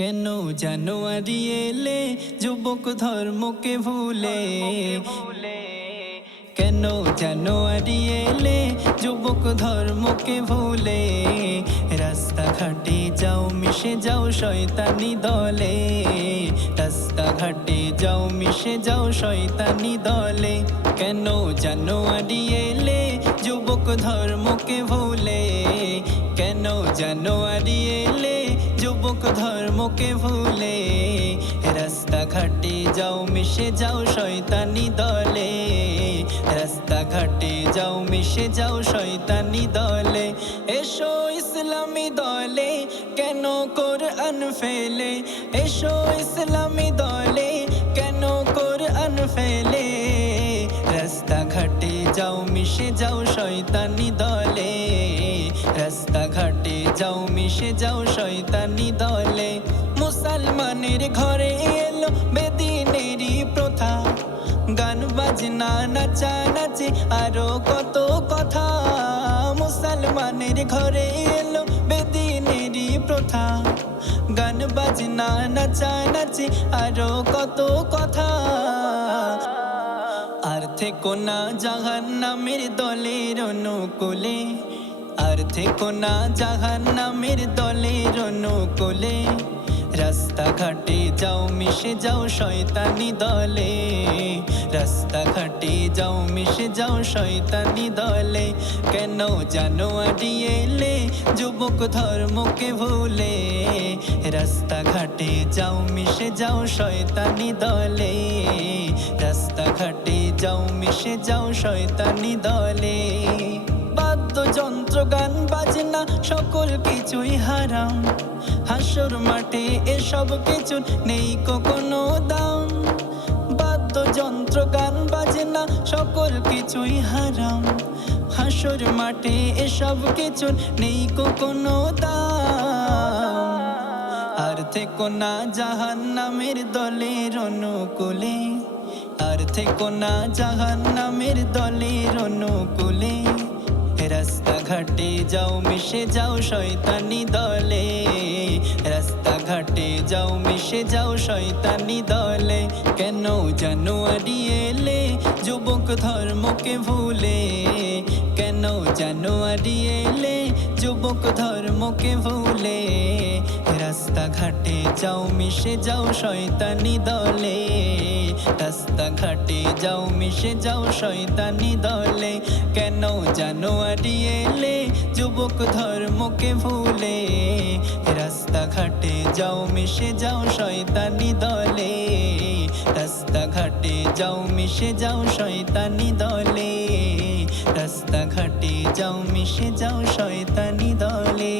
কেন জানুয়ারি এলে যুবক ধর্মকে ভুলে। কেন জানুয়ারি এলে যুবক ধর্মকে ভুলে। রাস্তাঘাটে যাও, মিশে যাও শয়তানি দলে। রাস্তাঘাটে যাও, মিশে যাও শয়তানি দলে। কেন জানুয়ারি এলে যুবক ধর্মকে ভুলে। কেন জানুয়ারি এলে যুবক ধর্মকে ভুলে, রাস্তা ঘাটে যাও, মিশে যাও শয়তানি দলে। রাস্তা ঘাটে যাও, মিশে যাও শয়তানি দলে। এসো ইসলামী দলে, কেন কোরআন ফেলে? এসো ইসলামী দলে, কেন কোরআন ফেলে? রাস্তাঘাটে যাও, মিশে যাও শয়তানি দলে। রাস্তা ঘাটে যাও মিশে যাও শয়তানি দলে। মুসলমানের ঘরে এলো বেদিনেরই প্রথা। গান বাজনা, নাচা, নাচে আরও কত কথা। মুসলমানের ঘরে এলো বেদিনেরই প্রথা। গান বাজনা, নাচা, নাচে আরও কত কথা। আর থেকো না জাহান নামের দলের অনুকূলে। থেকো না জাহান নামের দলের অনুকূলে। রাস্তাঘাটে যাও, মিশে যাও শয়তানি দলে। রাস্তাঘাটে যাও, মিশে যাও শয়তানি দলে। কেন জানুয়ারি এলে যুবক ধর্মকে ভুলে। রাস্তাঘাটে যাও, মিশে যাও শয়তানি দলে। রাস্তাঘাটে যাও, মিশে যাও শয়তানি দলে। বাদ্যযন্ত্র গান বাজনা, সকল কিছুই হারাম। হাসর মাঠে এসব কিছু নেই কোনো দাম। বাদ্যযন্ত্র গান বাজনা, সকল কিছুই হারাম। হাসর মাঠে এসব কিছু নেই কোনো দাম। আর থেকো না জাহান নামের দলের অনুকূলে। আর থেকো না জাহান নামের দলের অনুকূলে। রাস্তাঘাটে যাও, মিশে যাও শয়তানি দলে। রাস্তাঘাটে যাও, মিশে যাও শয়তানি দলে। কেন জানুয়ারি এলে, যুবক ধর্মকে ভুলে। কেন জানুয়ারি এলে যুবক ধর্মকে ভুলে রাস্তাঘাটে যাও, মিশে যাও শয়তানি দলে। রাস্তাঘাটে যাও, মিশে যাও শয়তানি দলে। কেন জানুয়ারি এলে যুবক ধর্মকে ভুলে? রাস্তাঘাটে যাও, মিশে যাও শয়তানি দলে। রাস্তাঘাটে যাও মিশে যাও শয়তানি দলে। রাস্তাঘাটে যাও মিশে যাও শয়তানি দলে।